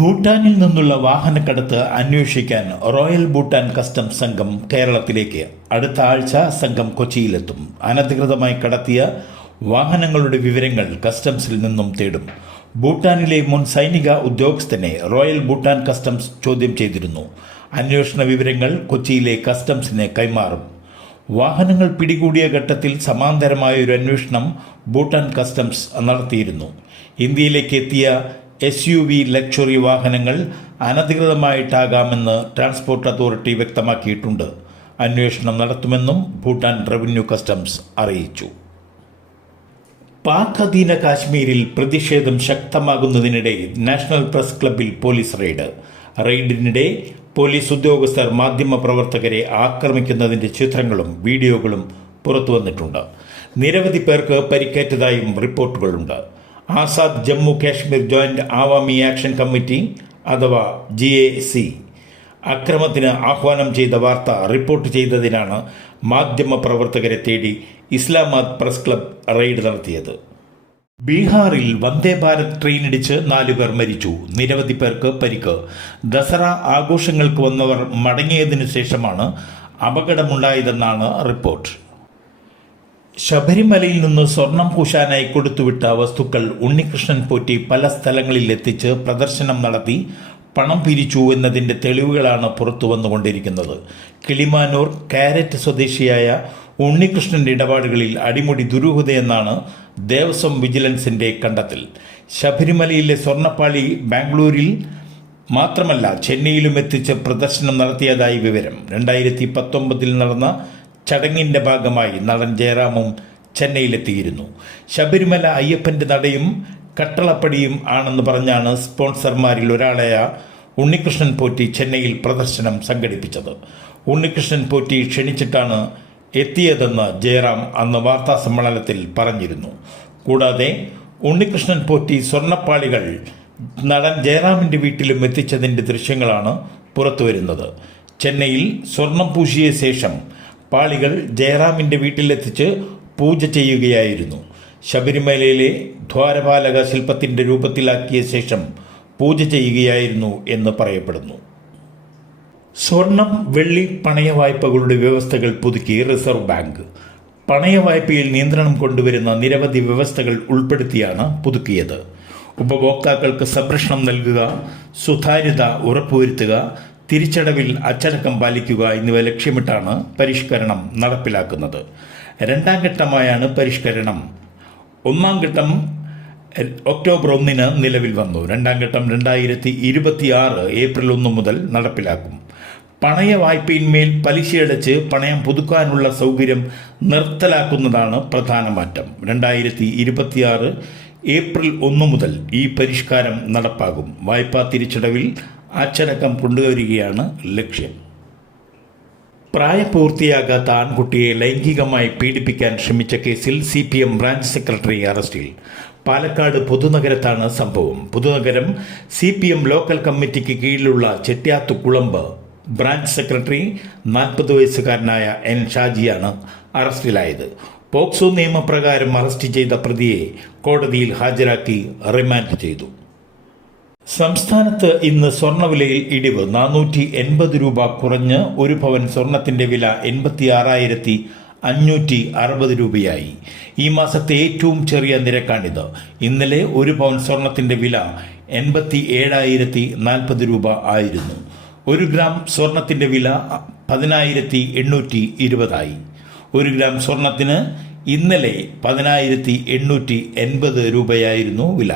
ഭൂട്ടാനിൽ നിന്നുള്ള വാഹനക്കടത്ത് അന്വേഷിക്കാൻ royal Bhutan customs സംഘം കേരളത്തിലേക്ക്. അടുത്ത ആഴ്ച സംഘം കൊച്ചിയിലെത്തും. അനധികൃതമായി കടത്തിയ വാഹനങ്ങളുടെ വിവരങ്ങൾ കസ്റ്റംസിൽ നിന്നും തേടും. ഭൂട്ടാനിലെ മുൻ സൈനിക ഉദ്യോഗസ്ഥനെ റോയൽ ഭൂട്ടാൻ കസ്റ്റംസ് ചോദ്യം ചെയ്തിരുന്നു. അന്വേഷണ വിവരങ്ങൾ കൊച്ചിയിലെ കസ്റ്റംസിന് കൈമാറും. വാഹനങ്ങൾ പിടികൂടിയ ഘട്ടത്തിൽ സമാന്തരമായ ഒരു അന്വേഷണം ഭൂട്ടാൻ കസ്റ്റംസ് നടത്തിയിരുന്നു. ഇന്ത്യയിലേക്ക് എത്തിയ എസ് യു വി ലക്ഷറി വാഹനങ്ങൾ അനധികൃതമായിട്ടാകാമെന്ന് ട്രാൻസ്പോർട്ട് അതോറിറ്റി വ്യക്തമാക്കിയിട്ടുണ്ട്. അന്വേഷണം നടത്തുമെന്നും ഭൂട്ടാൻ റവന്യൂ കസ്റ്റംസ് അറിയിച്ചു. പാക് അധീന കാശ്മീരിൽ പ്രതിഷേധം ശക്തമാകുന്നതിനിടെ നാഷണൽ പ്രസ് ക്ലബിൽ പോലീസ് റെയ്ഡ്. റെയ്ഡിനിടെ പോലീസ് ഉദ്യോഗസ്ഥർ മാധ്യമപ്രവർത്തകരെ ആക്രമിക്കുന്നതിന്റെ ചിത്രങ്ങളും വീഡിയോകളും പുറത്തുവന്നിട്ടുണ്ട്. നിരവധി പേർക്ക് പരിക്കേറ്റതായും റിപ്പോർട്ടുകളുണ്ട്. Azad Jammu Kashmir joint Awami action committee അഥവാ ജി എ സി അക്രമത്തിന് ആഹ്വാനം ചെയ്ത വാർത്ത റിപ്പോർട്ട് ചെയ്തതിനാണ് മാധ്യമ പ്രവർത്തകരെ തേടി ഇസ്ലാമാബാദ് പ്രസ് ക്ലബ് റെയ്ഡ് നടത്തിയത്. ബീഹാറിൽ വന്ദേ ഭാരത് ട്രെയിനിടിച്ച് നാലുപേർ മരിച്ചു. നിരവധി പേർക്ക് പരിക്ക്. ദസറ ആഘോഷങ്ങൾക്ക് വന്നവർ മടങ്ങിയതിനു ശേഷമാണ് അപകടമുണ്ടായതെന്നാണ് റിപ്പോർട്ട്. ശബരിമലയിൽ നിന്ന് സ്വർണം പൂശാനായി കൊടുത്തുവിട്ട വസ്തുക്കൾ ഉണ്ണികൃഷ്ണൻ പോറ്റി പല സ്ഥലങ്ങളിൽ എത്തിച്ച് പ്രദർശനം നടത്തി പണം പിരിച്ചു എന്നതിന്റെ തെളിവുകളാണ് പുറത്തു വന്നുകൊണ്ടിരിക്കുന്നത്. കിളിമാനൂർ കാരറ്റ് സ്വദേശിയായ ഉണ്ണികൃഷ്ണന്റെ ഇടപാടുകളിൽ അടിമുടി ദുരൂഹതയെന്നാണ് ദേവസ്വം വിജിലൻസിന്റെ കണ്ടെത്തൽ. ശബരിമലയിലെ സ്വർണപ്പാളി ബാംഗ്ലൂരിൽ മാത്രമല്ല ചെന്നൈയിലും എത്തിച്ച് പ്രദർശനം നടത്തിയതായി വിവരം. രണ്ടായിരത്തി പത്തൊമ്പതിൽ നടന്ന ചടങ്ങിന്റെ ഭാഗമായി നടൻ ജയറാമും ചെന്നൈയിലെത്തിയിരുന്നു. ശബരിമല അയ്യപ്പന്റെ നടയും കട്ടളപ്പടിയും ആണെന്ന് പറഞ്ഞാണ് സ്പോൺസർമാരിൽ ഒരാളായ ഉണ്ണികൃഷ്ണൻ പോറ്റി ചെന്നൈയിൽ പ്രദർശനം സംഘടിപ്പിച്ചത്. ഉണ്ണികൃഷ്ണൻ പോറ്റി ക്ഷണിച്ചിട്ടാണ് എത്തിയതെന്ന് ജയറാം അന്ന് വാർത്താ സമ്മേളനത്തിൽ പറഞ്ഞിരുന്നു. കൂടാതെ ഉണ്ണികൃഷ്ണൻ പോറ്റി സ്വർണപ്പാളികൾ നടൻ ജയറാമിന്റെ വീട്ടിലും എത്തിച്ചതിന്റെ ദൃശ്യങ്ങളാണ് പുറത്തുവരുന്നത്. ചെന്നൈയിൽ സ്വർണം പൂശിയ ശേഷം പാളികൾ ജയറാമിന്റെ വീട്ടിലെത്തിച്ച് പൂജ ചെയ്യുകയായിരുന്നു. ശബരിമലയിലെ ദ്വാരപാലക ശില്പത്തിന്റെ രൂപത്തിലാക്കിയ ശേഷം പൂജ ചെയ്യുകയായിരുന്നു എന്ന് പറയപ്പെടുന്നു. സ്വർണം വെള്ളി പണയ വായ്പകളുടെ വ്യവസ്ഥകൾ പുതുക്കി റിസർവ് ബാങ്ക്. പണയ വായ്പയിൽ നിയന്ത്രണം കൊണ്ടുവരുന്ന നിരവധി വ്യവസ്ഥകൾ ഉൾപ്പെടുത്തിയാണ് പുതുക്കിയത്. ഉപഭോക്താക്കൾക്ക് സംരക്ഷണം നൽകുക സുതാര്യത ഉറപ്പുവരുത്തുക തിരിച്ചടവിൽ അച്ചടക്കം പാലിക്കുക എന്നിവ ലക്ഷ്യമിട്ടാണ് പരിഷ്കരണം നടപ്പിലാക്കുന്നത്. രണ്ടാം ഘട്ടമായാണ് പരിഷ്കരണം. ഒന്നാം ഘട്ടം ഒക്ടോബർ ഒന്നിന് നിലവിൽ വന്നു. രണ്ടാം ഘട്ടം രണ്ടായിരത്തി ഇരുപത്തിയാറ് ഏപ്രിൽ ഒന്ന് മുതൽ നടപ്പിലാക്കും. പണയ വായ്പയിന്മേൽ പലിശയടച്ച് പണയം പുതുക്കാനുള്ള സൗകര്യം നിർത്തലാക്കുന്നതാണ് പ്രധാന മാറ്റം. രണ്ടായിരത്തി ഇരുപത്തിയാറ് ഏപ്രിൽ ഒന്ന് മുതൽ ഈ പരിഷ്കാരം നടപ്പാകും. വായ്പാ തിരിച്ചടവിൽ അച്ചടക്കം കൊണ്ടുവരികയാണ് ലക്ഷ്യം. പ്രായപൂർത്തിയാകാത്ത ആൺകുട്ടിയെ ലൈംഗികമായി പീഡിപ്പിക്കാൻ ശ്രമിച്ച കേസിൽ C P M branch secretary അറസ്റ്റിൽ. പാലക്കാട് പുതുനഗരത്താണ് സംഭവം. Puthunagaram C P M local കമ്മിറ്റിക്ക് കീഴിലുള്ള ചെട്ട്യാത്തു കുളമ്പ് ബ്രാഞ്ച് സെക്രട്ടറി നാൽപ്പത് വയസ്സുകാരനായ എൻ ഷാജിയാണ് അറസ്റ്റിലായത്. പോക്സോ നിയമപ്രകാരം അറസ്റ്റ് ചെയ്ത പ്രതിയെ കോടതിയിൽ ഹാജരാക്കി റിമാൻഡ് ചെയ്തു. സംസ്ഥാനത്ത് ഇന്ന് സ്വർണവിലയിൽ ഇടിവ്. നാനൂറ്റി എൺപത് രൂപ കുറഞ്ഞ് ഒരു ഭവൻ സ്വർണത്തിന്റെ വില എൺപത്തി ആറായിരത്തി അഞ്ഞൂറ്റി അറുപത് രൂപയായി. ഈ മാസത്തെ ഏറ്റവും ചെറിയ നിരക്കാണിത്. ഇന്നലെ ഒരു പവൻ സ്വർണത്തിന്റെ വില എൺപത്തി ഏഴായിരത്തി നാൽപ്പത് രൂപ ആയിരുന്നു. ഒരു ഗ്രാം സ്വർണത്തിന്റെ വില പതിനായിരത്തി എണ്ണൂറ്റി ഇരുപതായി. ഒരു ഗ്രാം സ്വർണത്തിന് ഇന്നലെ പതിനായിരത്തി എണ്ണൂറ്റി എൺപത് രൂപയായിരുന്നു വില.